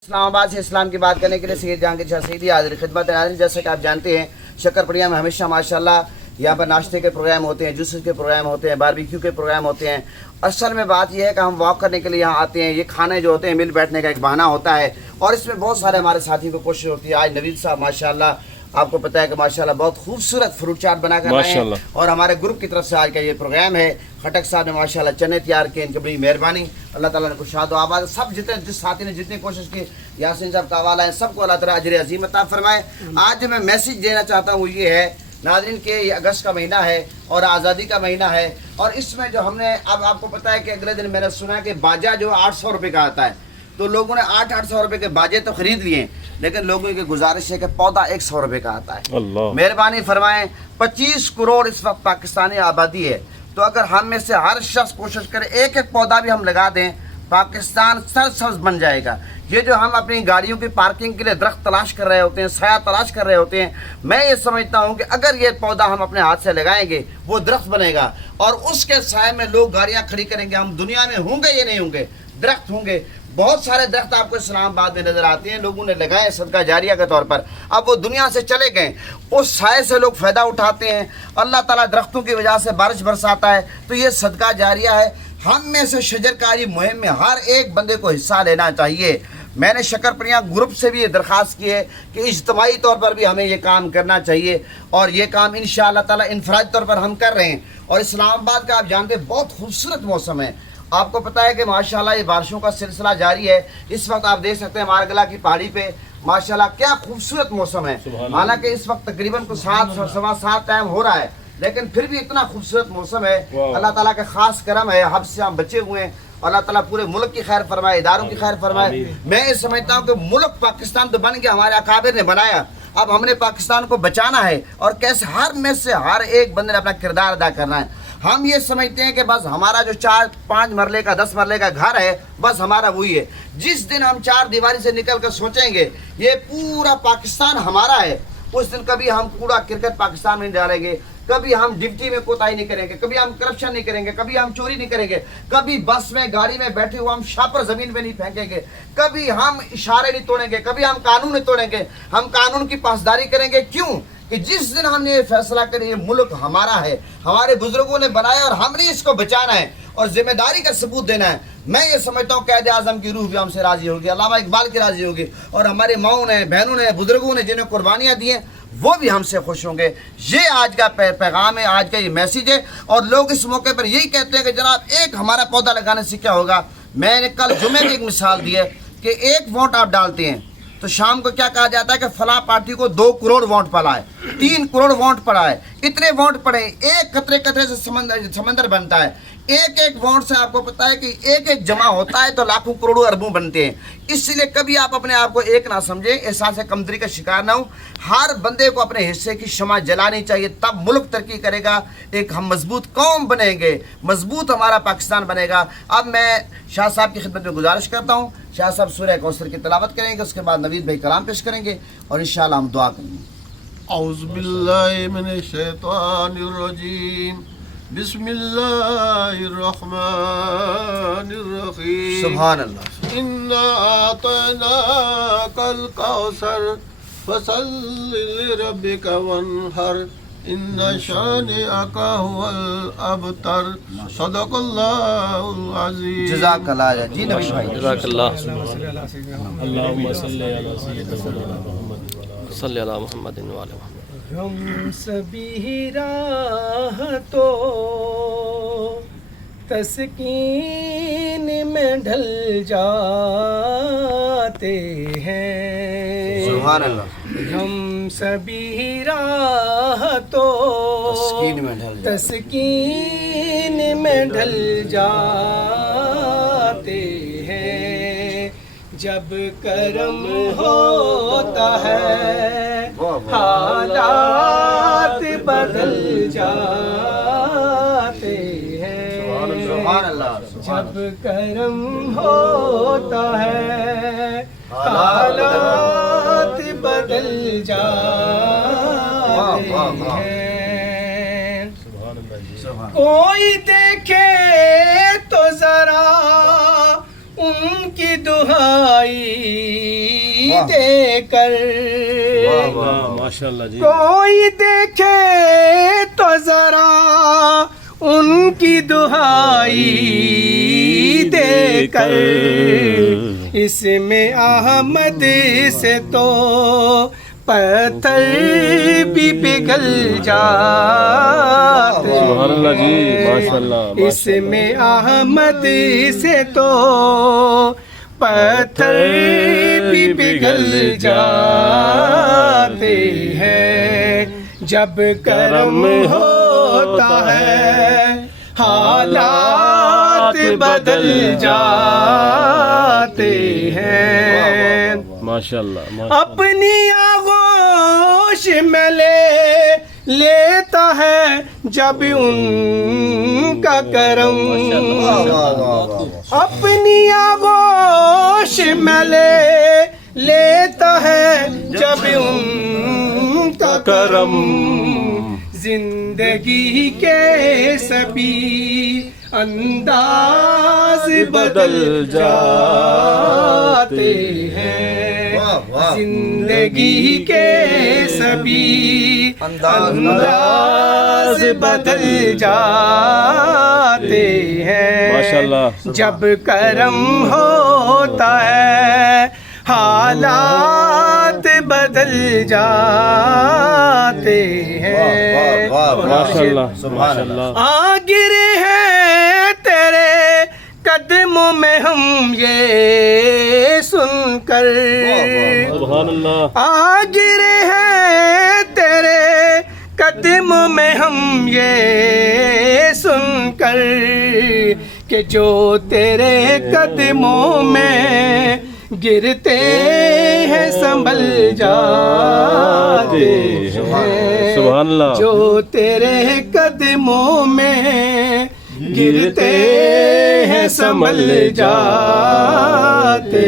इस्लामाबाद से इस्लाम की बात करने के लिए सैयद जहांगीर शाह सईदी हाजिर खिदमत नाज़रीन। जैसे कि आप जानते हैं शक्करपड़िया में हमेशा माशाल्लाह यहाँ पर नाश्ते के प्रोग्राम होते हैं, जूसेस के प्रोग्राम होते हैं, बारबेक्यू के प्रोग्राम होते हैं। असल में बात यह है कि हम वॉक करने के लिए यहाँ आते हैं। ये खाने जो होते हैं मिल बैठने का एक बहाना होता है और इसमें बहुत सारे हमारे साथियों को कोशिश होती है। आज नवीद साहब माशाल्लाह आपको पता है कि माशाल्लाह बहुत खूबसूरत फ्रूट चाट बना कर रहे हैं और हमारे ग्रुप की तरफ से आज का ये प्रोग्राम है। खटक साहब ने माशाल्लाह चने तैयार किए, इनकी बड़ी मेहरबानी, अल्लाह ताला ने कुछ शाद आबाद सब जिस साथी ने जितनी कोशिश की, यासीन साहब का हवाला है, सबको अल्लाह ताला अजर अजीम अता फरमाए। आज जो मैं मैसेज देना चाहता हूँ ये है नाज़रीन के ये अगस्त का महीना है और आज़ादी का महीना है और इसमें जो हमने अब आपको पता है कि अगले दिन मैंने सुना कि बाजा जो 800 रुपये का आता है, तो लोगों ने 800 रुपये के बाजे तो खरीद लिए, लेकिन लोगों की गुजारिश है कि पौधा 100 रुपये का आता है। मेहरबानी फरमाएं, 25 करोड़ इस वक्त पाकिस्तानी आबादी है, तो अगर हम में से हर शख्स कोशिश करे एक एक पौधा भी हम लगा दें, पाकिस्तान सरसब्ज बन जाएगा। ये जो हम अपनी गाड़ियों की पार्किंग के लिए दरख्त तलाश कर रहे होते हैं, साया तलाश कर रहे होते हैं, मैं ये समझता हूँ कि अगर ये पौधा हम अपने हाथ से लगाएंगे वो दरख्त बनेगा और उसके साए में लोग गाड़ियाँ खड़ी करेंगे। हम दुनिया में होंगे या नहीं होंगे, दरख्त होंगे। बहुत सारे दरख्त आपको इस्लामाबाद में नज़र आते हैं, लोगों ने लगाए सदका जारिया के तौर पर, अब वो दुनिया से चले गए, उस साए से लोग फ़ायदा उठाते हैं। अल्लाह ताला दरख्तों की वजह से बारिश बरसाता है, तो ये सदका जारिया है। हम में से शजरकारी मुहिम में हर एक बंदे को हिस्सा लेना चाहिए। मैंने शक्करपड़िया ग्रुप से भी ये दरख्वास्त की है कि इज्तिमाई तौर पर भी हमें ये काम करना चाहिए और ये काम इंशाअल्लाह ताला इनफरादी तौर पर हम कर रहे हैं। और इस्लामाबाद का आप जानते हैं बहुत खूबसूरत मौसम है, आपको पता है कि माशाल्लाह ये बारिशों का सिलसिला जारी है। इस वक्त आप देख सकते हैं मारगला की पहाड़ी पे माशाल्लाह क्या खूबसूरत मौसम है। हालांकि इस वक्त तकरीबन को 7-7:15 टाइम हो रहा है, लेकिन फिर भी इतना खूबसूरत मौसम है। अल्लाह ताला का खास करम है, हब से हम बचे हुए हैं। अल्लाह ताला पूरे मुल्क की खैर फरमाए, इदारों की खैर फरमाए। मैं ये समझता हूँ कि मुल्क पाकिस्तान तो बन गया, हमारे अकाबिर ने बनाया, अब हमने पाकिस्तान को बचाना है और कैसे हर में से हर एक बंदे ने अपना किरदार अदा करना है। हम ये समझते हैं कि बस हमारा जो 4-5 मरले का 10 मरले का घर है बस हमारा वही है। जिस दिन हम 4 दीवारी से निकल कर सोचेंगे ये पूरा पाकिस्तान हमारा है, उस दिन कभी हम कूड़ा क्रिकेट पाकिस्तान में नहीं डालेंगे, कभी हम डिप्टी में कोताही नहीं करेंगे, कभी हम करप्शन नहीं करेंगे, कभी हम चोरी नहीं करेंगे, कभी बस में गाड़ी में बैठे हुए हम शापर जमीन पे नहीं फेंकेंगे, कभी हम इशारे नहीं तोड़ेंगे, कभी हम कानून नहीं तोड़ेंगे, हम कानून की पासदारी करेंगे। क्यों कि जिस दिन हमने ये फैसला कर ये मुल्क हमारा है, हमारे बुजुर्गों ने बनाया और हमने इसको बचाना है और जिम्मेदारी का सबूत देना है। मैं ये समझता हूँ कैद आज़म की रूह भी हमसे राजी होगी, अल्लामा इकबाल की राजी होगी और हमारे माओं ने, बहनों ने, बुजुर्गों ने जिन्हें कुर्बानियाँ दी हैं वो भी हमसे खुश होंगे। ये आज का पैगाम है, आज का ये मैसेज है। और लोग इस मौके पर यही कहते हैं कि जनाब एक हमारा पौधा लगाने से क्या होगा। मैंने कल जुमे में एक मिसाल दी है कि 1 वोट आप डालते हैं तो शाम को क्या कहा जाता है कि फला पार्टी को 2 करोड़ वोट पड़ा है, 3 करोड़ वोट पड़ा है, इतने वोट पड़े, एक कतरे कतरे से समंदर बनता है। एक एक वोट से आपको पता है कि एक एक जमा होता है तो लाखों करोड़ों अरबों बनते हैं। इसलिए कभी आप अपने आप को एक ना समझें, एहसास कमतरी का शिकार ना हो। हर बंदे को अपने हिस्से की शमा जलानी चाहिए, तब मुल्क तरक्की करेगा, एक हम मजबूत कौम बनेंगे, मजबूत हमारा पाकिस्तान बनेगा। अब मैं शाह साहब की खिदमत में गुजारिश करता हूँ, शाह साहब सूरह कौसर की तिलावत करेंगे, उसके बाद नवीद भाई कलाम पेश करेंगे और इंशाअल्लाह हम दुआ करेंगे। औज़ु बिल्लाहि मिनश शैतानिर रजीम, बिस्मिल्लाहिर रहमानिर रहीम। सुभान अल्लाह। इन्ना अतैनाकल कौसर फसल्लि लिरब्बिका वन्हर, इन्ना शानिअका हुवल अबतर। सदक़ल्लाहुल अज़ीम। जज़ाकल्लाह जी नबी भाई। जज़ाकल्लाह। अल्लाहुम्मा सल्लि अला सय्यिदिना मुहम्मद सल्ली अला मुहम्मदिन व अला मुहम्मद। हम सभी राहतो तस्कीन में ढल जाते हैं। सुभान अल्लाह। हम सभी राहतो तस्कीन में ढल जाते हैं। जब करम होता है हालात बदल जाते हैं। जब करम होता है हालात बदल जाते हैं। कोई देखे तो जरा उनकी दुहाई دہائی دے کر ماشاء اللہ جی کوئی دیکھے تو ذرا ان کی دہائی دے کر اس میں احمد سے تو پتھر بھی پگھل جاتے سبحان اللہ جی ماشاء اللہ اس میں احمد سے تو پتھر بھی پگھل جاتے ہیں جب کرم ہوتا ہے حالات بدل جاتے ہیں ماشاء اللہ اپنی آغوش میں لیتا ہے جب ان کا کرم اپنی آغوش میں لیتا ہے جب ان کا کرم زندگی کے سبھی انداز بدل جاتے ہیں زندگی کے سبھی انداز بدل جاتے ہیں ماشاءاللہ جب کرم ہوتا ہے حالات بدل جاتے ہیں ماشاءاللہ ماشاءاللہ آ گرے ہیں تیرے قدموں میں ہم یہ سن کر سبحان اللہ آ گرے ہیں تیرے قدموں میں ہم یہ سن کر کہ جو تیرے قدموں میں گرتے ہیں سنبھل جاتے ہیں سبحان اللہ جو تیرے قدموں میں گرتے ہیں سنبھل جاتے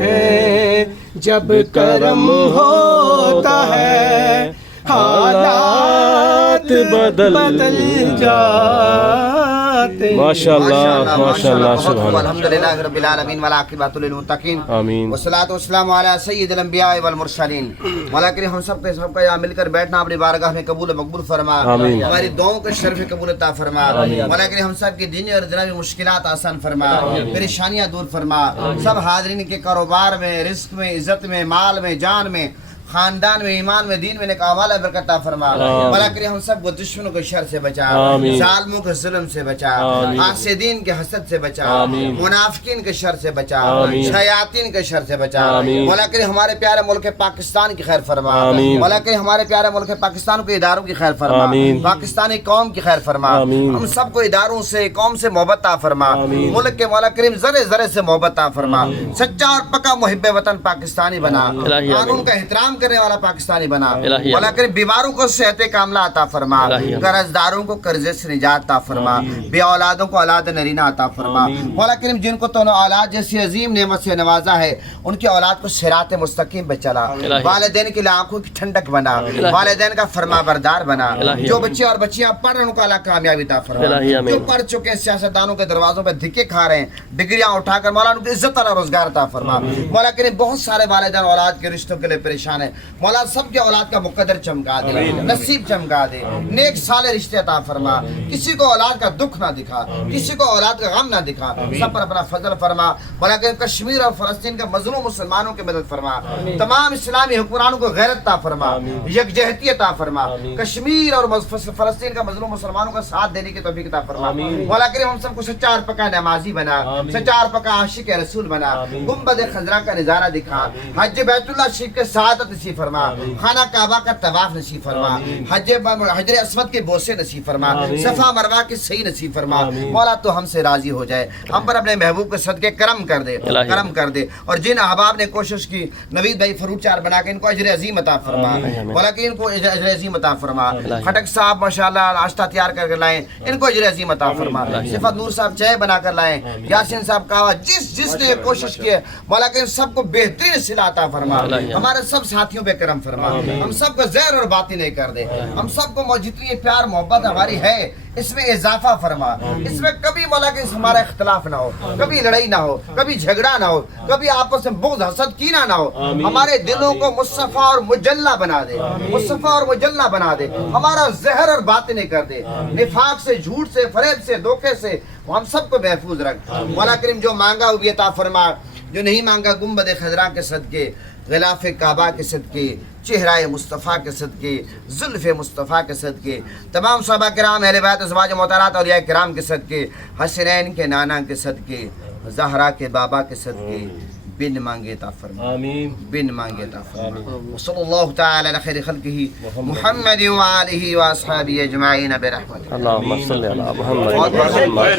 ہیں جب کرم ہوتا ہے حالات بدل جاتے ہیں ماشاءاللہ ماشاءاللہ سبحان اللہ الحمدللہ رب العالمین والعاقبۃ للمتقین آمین والصلاۃ والسلام علی سید الانبیاء والمرسلین مولا کریم ہم سب کا یہاں مل کر بیٹھنا اپنی بارگاہ میں قبول مقبول فرما آمین ہماری دعاؤں کا شرف قبول عطا فرما مولا کریم ہم سب کی دینی اور دنیاوی مشکلات آسان فرما پریشانیاں دور فرما سب حاضرین کے کاروبار میں رزق میں عزت میں مال میں جان میں خاندان میں ایمان میں دین میں نیک اعمال برکت عطا فرما مولا کریم ہم سب کو دشمنوں کے شر سے بچا ظالموں کے ظلم سے بچا حاسدین کے حسد سے بچا منافقین کے شر سے بچا شیاطین کے شر سے بچا مولا کریم ہمارے پیارے ملک پاکستان کی خیر فرما مولا کریم ہمارے پیارے ملک پاکستان کے اداروں کی خیر فرما پاکستانی قوم کی خیر فرما ہم سب کو اداروں سے قوم سے محبت عطا فرما ملک کے مولا کریم ذرے ذرے سے محبت عطا فرما سچا اور پکا محب وطن پاکستانی بنا قانون کا احترام کرنے والا پاکستانی بنا مولا کریم بیماروں کو صحت کاملہ عطا فرما قرض داروں کو قرضے سے نجات عطا فرما بے اولادوں کو اولاد نرینہ عطا فرما مولا کریم جن کو تو اولاد جیسی عظیم نعمت سے نوازا ہے ان کی اولاد کو صراط مستقیم پہ چلا والدین کی آنکھوں کی ٹھنڈک بنا والدین کا فرما بردار بنا جو بچے اور بچیاں پڑھ رہے ہیں ان کو اللہ کامیابی عطا فرما جو پڑھ چکے ہیں سیاستدانوں کے دروازوں پہ دھکے کھا رہے ہیں ڈگریاں اٹھا کر مولا ان کی عزت اور روزگار عطا فرما مولا کریم بہت سارے والدین اولاد کے رشتوں کے لیے پریشان ہیں مولا سب کے اولاد کا مقدر چمکا دے نصیب چمکا دے نیک صالح رشتے عطا فرما کسی کو اولاد کا دکھ نہ دکھا کسی کو اولاد کا غم نہ دکھا سب پر اپنا فضل فرما مولا کریم کشمیر اور فلسطین کے مظلوم مسلمانوں کی مدد فرما تمام اسلامی حکمرانوں کو غیرت عطا فرما یکجہتی عطا فرما کشمیر اور فلسطین کا مظلوم مسلمانوں کا ساتھ دینے کی توفیق عطا فرما مولا کریم ہم سب کو سچا اور پکا نمازی بنا سچا اور پکا عاشق رسول بنا گنبد خضرا کا نظارہ دکھا حج بیت اللہ شریف کے سعادت نصیب فرما خانہ کعبہ کا طواف نصیب فرما حجر اسود کے بوسے نصیب فرما صفا مروہ کے صحیح نصیب فرما مولا تو ہم سے راضی ہو جائے ہم پر اپنے محبوب کے صدقے کرم کر دے اور جن احباب نے کوشش کی نوید بھائی فروٹ چار بنا کے ان کو اجر عظیم عطا فرما مولا کہ ان کو اجر عظیم عطا فرما خٹک صاحب ماشاءاللہ ناشتہ تیار کر کے لائیں ان کو اجر عظیم عطا فرما صفت نور صاحب چائے بنا کر لائیں یاسین صاحب کہا جس نے کوشش کی ہے مولا کہ سب کو بہترین صلہ عطا فرما ہمارے سب ساتھی ساتھیوں پہ کرم فرما، ہم سب کو زہر اور باطن نہیں کر دے، ہم سب کو جتنی پیار محبت ہماری ہے اس میں اضافہ فرما، اس میں کبھی مولا کہ ہمارا اختلاف نہ ہو، کبھی لڑائی نہ ہو، کبھی جھگڑا نہ ہو، کبھی آپس میں بغض حسد کینہ نہ ہو، ہمارے دلوں کو مصطفیٰ اور مجلہ بنا دے، مصطفیٰ اور مجلہ بنا دے، ہمارا زہر اور باطن نہیں کر دے، نفاق سے، جھوٹ سے، فریب سے، دھوکے سے ہم سب کو محفوظ رکھ۔ مولا کریم جو مانگا وہ بھی عطا فرما، جو نہیں مانگا گنبد خضرا کے صدقے، غلاف کعبہ کے صدقے، چہرہ مصطفیٰ کے صدقے، زلف مصطفیٰ کے صدقے، تمام صحابہ کرام، اہل بیت، ازواج محترمات، اولیاء کرام کے صدقے، حسنین کے نانا کے صدقے، زہرا کے بابا کے صدقے، بن مانگے عطا فرما، آمین بن مانگے عطا فرما۔ وصلی اللہ تعالی علی خیر خلقہ محمد وآلہ واصحابہ اجمعین برحمتہ۔ اللہم صلی علی محمد بہت بہت